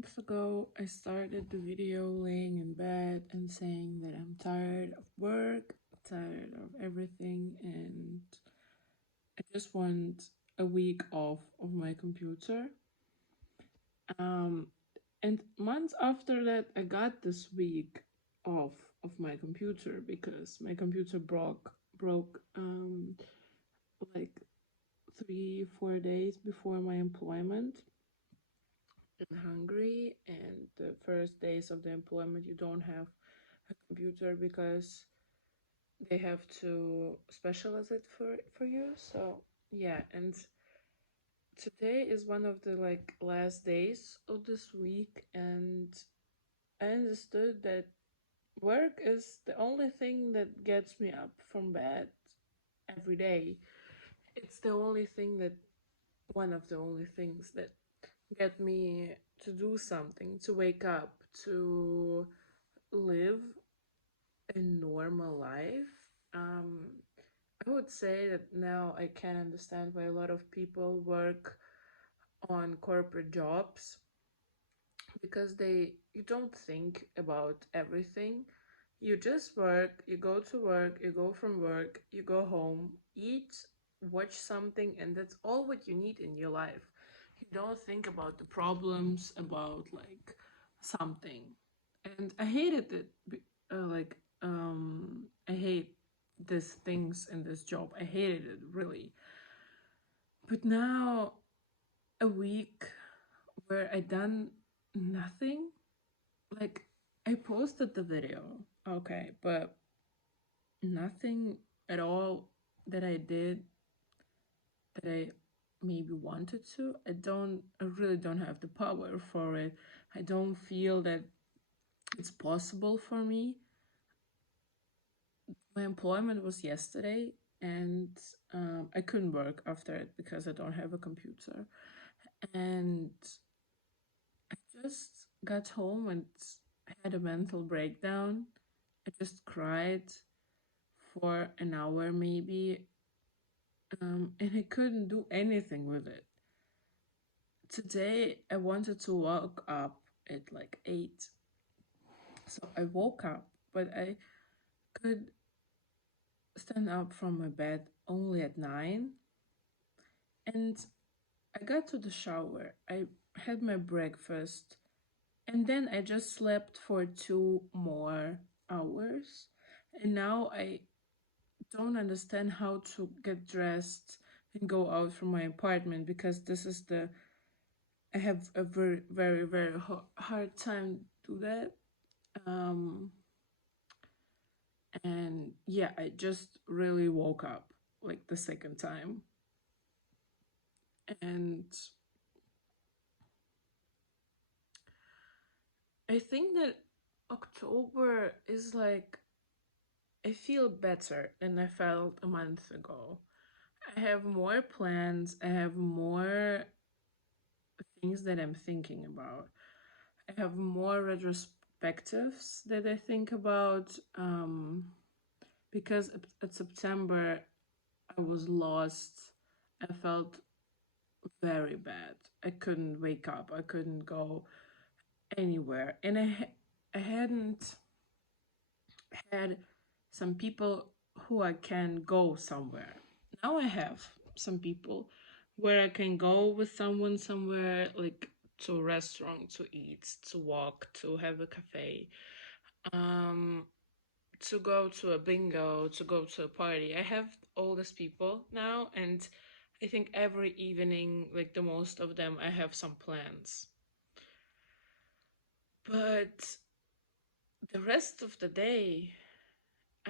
month ago, I started the video laying in bed and saying that I'm tired of work, tired of everything, and I just want a week off of my computer. And months after that, I got this week off of my computer because my computer broke like 3-4 days before my employment in Hungary, and the first days of the employment you don't have a computer because they have to specialize it for you. So yeah, and today is one of the last days of this week, and I understood that work is the only thing that gets me up from bed every day. It's the only thing that one of the only things that get me to do something, to wake up, to live a normal life. I would say that now I can understand why a lot of people work on corporate jobs, because you don't think about everything. You just work, you go to work, you go from work, you go home, eat, watch something, and that's all what you need in your life. You don't think about the problems, about something. And I hated it. I hate these things in this job. I hated it really. But now, a week where I done nothing, like I posted the video, okay, but nothing at all that I did that I maybe wanted to. I really don't have the power for it. I don't feel that it's possible for me. My employment was yesterday, and I couldn't work after it because I don't have a computer. And I just got home and had a mental breakdown. I just cried for an hour maybe, and I couldn't do anything with it. Today I wanted to wake up at 8. So I woke up, but I could stand up from my bed only at 9. And I got to the shower, I had my breakfast, and then I just slept for 2 more hours. And now I don't understand how to get dressed and go out from my apartment, because I have a very, very, very hard time to do that. And yeah, I just really woke up the second time. And I think that October is I feel better than I felt a month ago. I have more plans, I have more things that I'm thinking about. I have more retrospectives that I think about, because at September I was lost. I felt very bad. I couldn't wake up. I couldn't go anywhere. And I hadn't had some people who I can go somewhere. Now I have some people where I can go with someone somewhere, to a restaurant, to eat, to walk, to have a cafe, to go to a bingo, to go to a party. I have all these people now, and I think every evening, the most of them, I have some plans. But the rest of the day,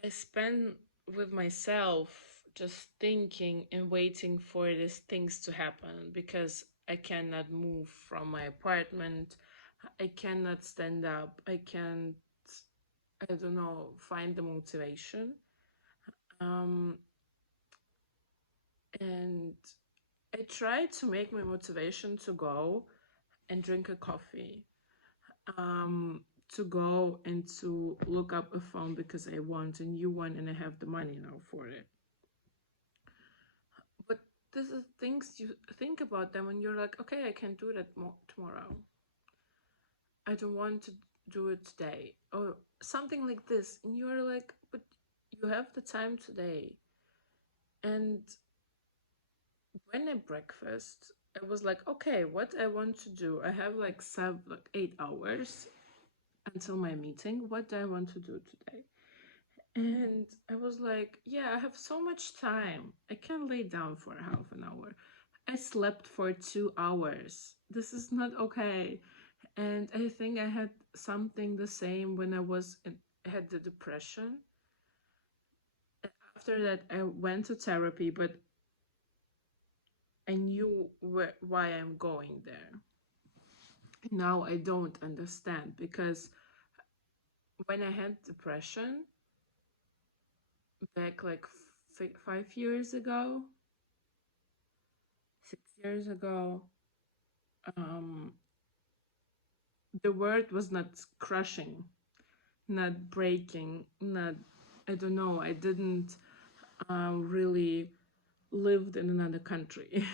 I spend with myself, just thinking and waiting for these things to happen, because I cannot move from my apartment. I cannot stand up. I can't, I don't know, find the motivation. And I try to make my motivation to go and drink a coffee, to go and to look up a phone because I want a new one and I have the money now for it. But this is things you think about them and you're like, okay, I can do that tomorrow. I don't want to do it today, or something like this. And you're like, but you have the time today. And when I breakfast, I was like, okay, what I want to do. I have like 8 hours until my meeting. What do I want to do today? And I was like, yeah, I have so much time. I can lay down for half an hour. I slept for 2 hours. This is not okay. And I think I had something the same when had the depression. After that, I went to therapy, but I knew why I'm going there. Now I don't understand because when I had depression back like 5 years ago, 6 years ago, um, the word was not crushing, not breaking, not, I don't know, I didn't really lived in another country.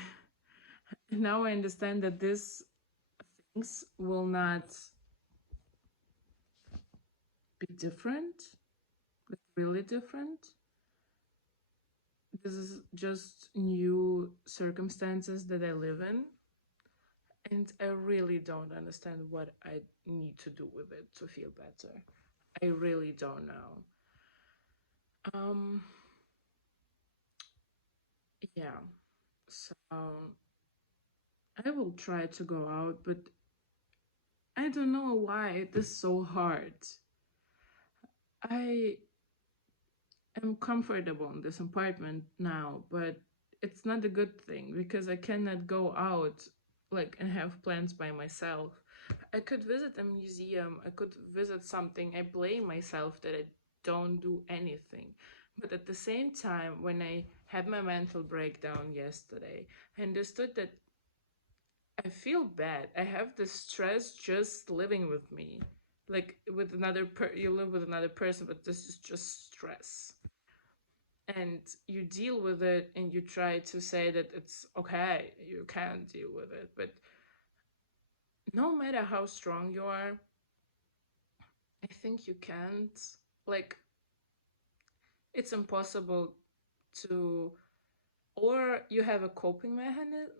Now I understand that these things will not be different, like really different. This is just new circumstances that I live in. And I really don't understand what I need to do with it to feel better. I really don't know. Um, yeah. So I will try to go out, but I don't know why it is so hard. I am comfortable in this apartment now, but it's not a good thing because I cannot go out like and have plans by myself. I could visit a museum, I could visit something. I blame myself that I don't do anything. But at the same time, when I had my mental breakdown yesterday, I understood that I feel bad. I have the stress just living with me. Like with you live with another person, but this is just stress. And you deal with it and you try to say that it's okay, you can deal with it. But no matter how strong you are, I think you can't. Like, it's impossible to, or you have a coping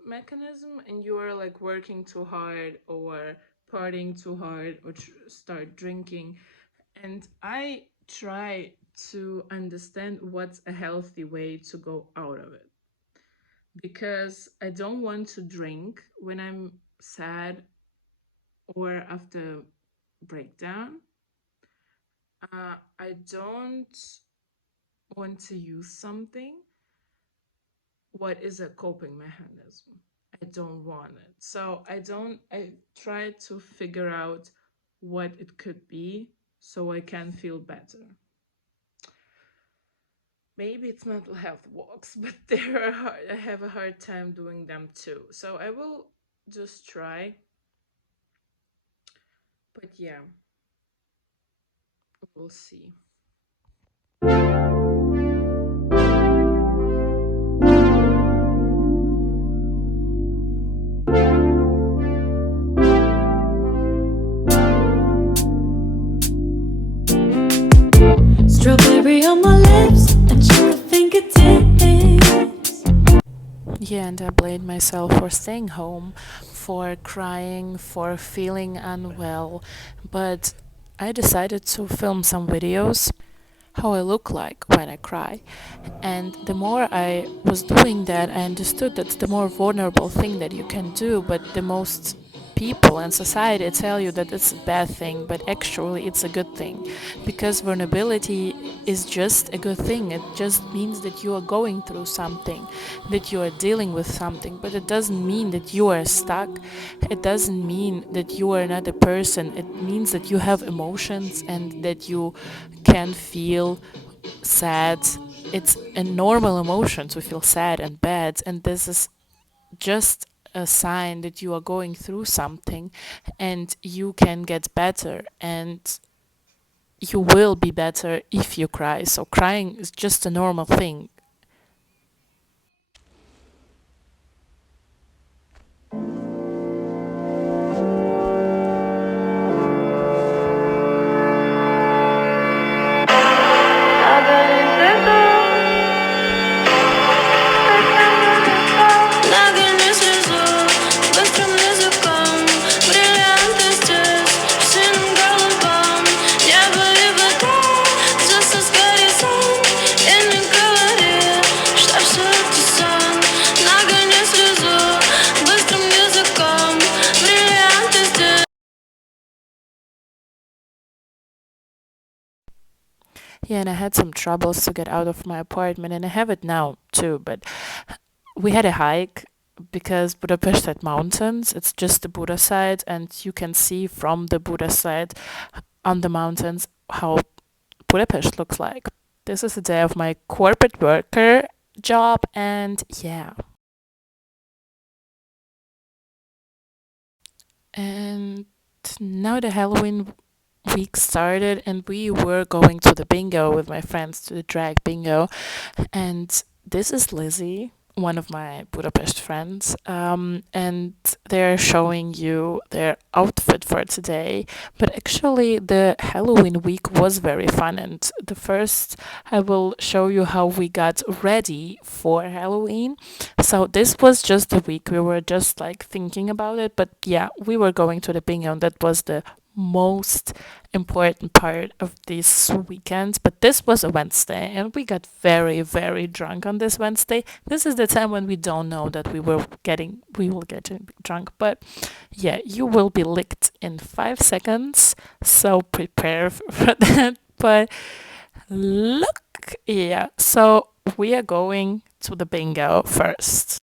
mechanism and you are like working too hard or partying too hard or start drinking. And I try to understand what's a healthy way to go out of it because I don't want to drink when I'm sad or after breakdown. I don't want to use something what is a coping mechanism. I don't want it. So I try to figure out what it could be so I can feel better. Maybe it's mental health walks, but I have a hard time doing them too. So I will just try. But yeah, we'll see. Strawberry on my lips and chocolate fingertips. Yeah, and I blamed myself for staying home, for crying, for feeling unwell, but I decided to film some videos how I look like when I cry. And the more I was doing that, I understood that's the more vulnerable thing that you can do, but the most people and society tell you that it's a bad thing, but actually it's a good thing. Because vulnerability is just a good thing. It just means that you are going through something, that you are dealing with something, but it doesn't mean that you are stuck. It doesn't mean that you are another person. It means that you have emotions and that you can feel sad. It's a normal emotion to feel sad and bad, and this is just a sign that you are going through something and you can get better, and you will be better if you cry. So crying is just a normal thing. Yeah, and I had some troubles to get out of my apartment, and I have it now too. But we had a hike because Budapest had mountains. It's just the Buda side, and you can see from the Buda side on the mountains how Budapest looks like. This is the day of my corporate worker job, and yeah. And now the Halloween week started, and we were going to the bingo with my friends, to the drag bingo. And this is Lizzie, one of my Budapest friends, and they're showing you their outfit for today. But actually, the Halloween week was very fun. And the first, I will show you how we got ready for Halloween. So this was just a week. We were just like thinking about it. But yeah, we were going to the bingo, and that was the most important part of this weekend. But this was a Wednesday, and we got very, very drunk on this Wednesday. This is the time when we don't know that we will get drunk. But yeah, you will be licked in 5 seconds, so prepare for that. But look, yeah, so we are going to the bingo first.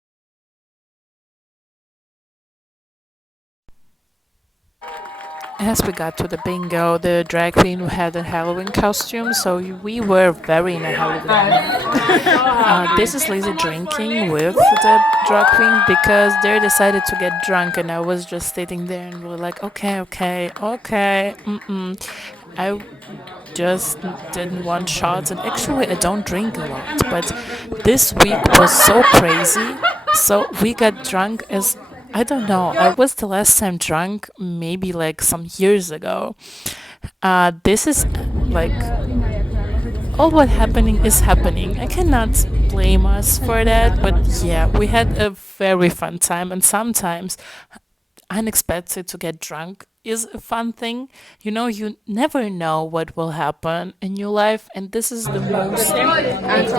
As we got to the bingo, the drag queen had a Halloween costume, so we were very in a Halloween mood. This is Lizzie drinking with the drag queen because they decided to get drunk, and I was just sitting there and we were like, okay, okay, okay, I just didn't want shots, and actually, I don't drink a lot, but this week was so crazy. So we got drunk as I don't know. I was the last time drunk maybe like some years ago. This is like all what happening is happening. I cannot blame us for that, but yeah, we had a very fun time, and sometimes unexpected to get drunk is a fun thing. You know, you never know what will happen in your life, and this is the most, I think,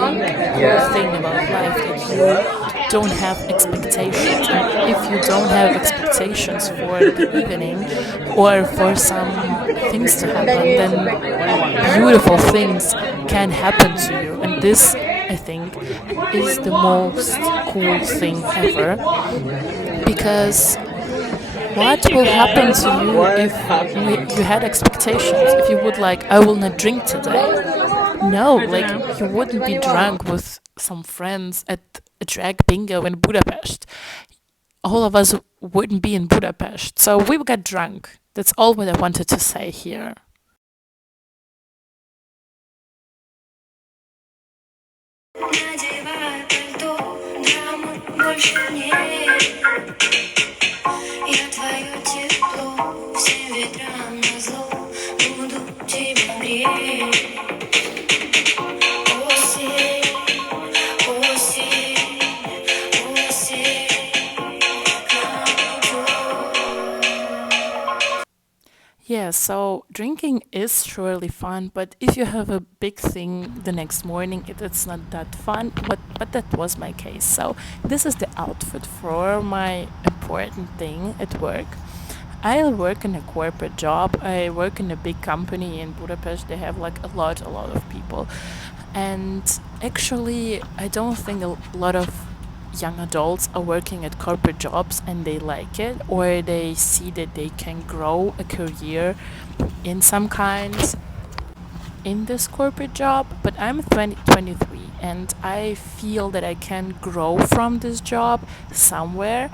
cool thing about life, that you don't have expectations. And if you don't have expectations for the evening or for some things to happen, then beautiful things can happen to you. And this, I think, is the most cool thing ever, because what will happen to you if you had expectations? If you would like, I will not drink today. No, like you wouldn't be drunk with some friends at a drag bingo in Budapest. All of us wouldn't be in Budapest. So we got drunk. That's all what I wanted to say here. Надевай пальто, драмы больше нет. Я твое тепло, всем ветрам назло, буду тебя греть. Осень, осень, осень, Yeah, so drinking is surely fun, but if you have a big thing the next morning, it's not that fun. But that was my case. So this is the outfit for my important thing at work. I work in a corporate job. I work in a big company in Budapest. They have like a lot of people. And actually, I don't think a lot of young adults are working at corporate jobs and they like it, or they see that they can grow a career in some kinds in this corporate job. But I'm 23 and I feel that I can grow from this job somewhere,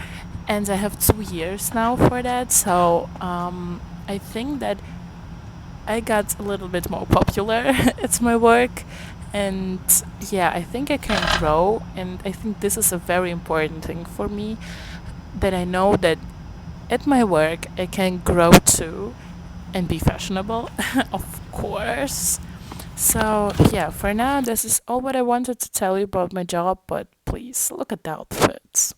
and I have 2 years now for that. So I think that I got a little bit more popular at my work. And yeah, I think I can grow. And I think this is a very important thing for me, that I know that at my work I can grow too and be fashionable, of course. So yeah, for now, this is all what I wanted to tell you about my job. But please look at the outfits.